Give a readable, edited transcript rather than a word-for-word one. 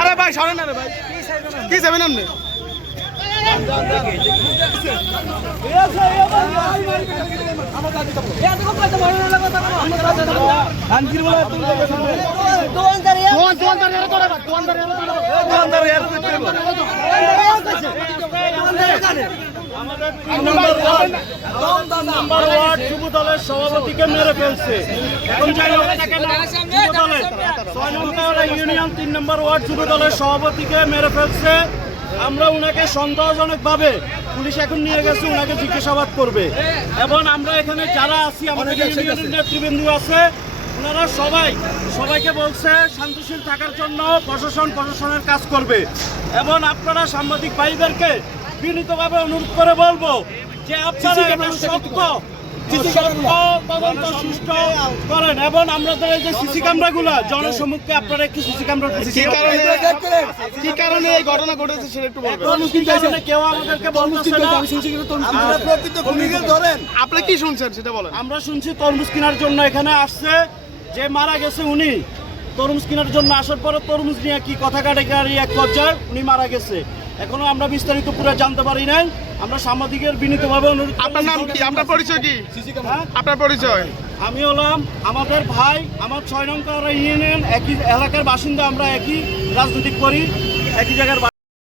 আরে ভাই সরেন না রে ভাই, কি যাবেন আপনি? যুব দলের সভাপতিকে মেরে ফেলছে। এখন ইউনিয়ন 3 নম্বর ওয়ার্ড যুব দলের সভাপতিকে মেরে ফেলছে। আমরা উনাকে সন্দেহজনক ভাবে পুলিশ এখন নিয়ে গেছে, উনাকে জিজ্ঞাসাবাদ করবে। এবং আমরা এখানে যারা আছি, আমাদের ইউনিয়নের নেতৃবৃন্দ আছে, ওনারা সবাইকে বলছে শান্তশীল থাকার জন্য প্রশাসনের কাজ করবে। এবং আপনারা সাংবাদিক ভাইদেরকে বিনীতভাবে অনুরোধ করে বলবো যে আপনারা এটা সত্য তদন্ত সুষ্ঠু করেন। এবং আমাদের এই যে সিসি ক্যামেরাগুলো জনসম্মুখে আপনারা একটু সিসি ক্যামেরা কি কারণে এই ঘটনা ঘটেছে সেটা একটু বলবেন। কেউ আমাদেরকে বলতেছে না। আপনি কি শুনছেন সেটা বলেন। আমরা শুনছি তরমুজ কেনার জন্য এখানে আসছে, যে মারা গেছে উনি তরমুজ কেনার জন্য আসার পরে তরমুজ নিয়ে কি কথা কাটাকাটি এক পর্যায়ে উনি মারা গেছে। এখনো আমরা বিস্তারিত পুরো জানতে পারি নাই। আমরা সাংবাদিকের বিনীতভাবে অনুরোধ। আপনার নাম কি? আপনার পরিচয় কি? আপনার পরিচয়? আমি হলাম আমাদের ভাই, আমার 6 নং ইউনিয়ন একই এলাকার বাসিন্দা, আমরা একই রাজনীতি করি, একই জায়গার।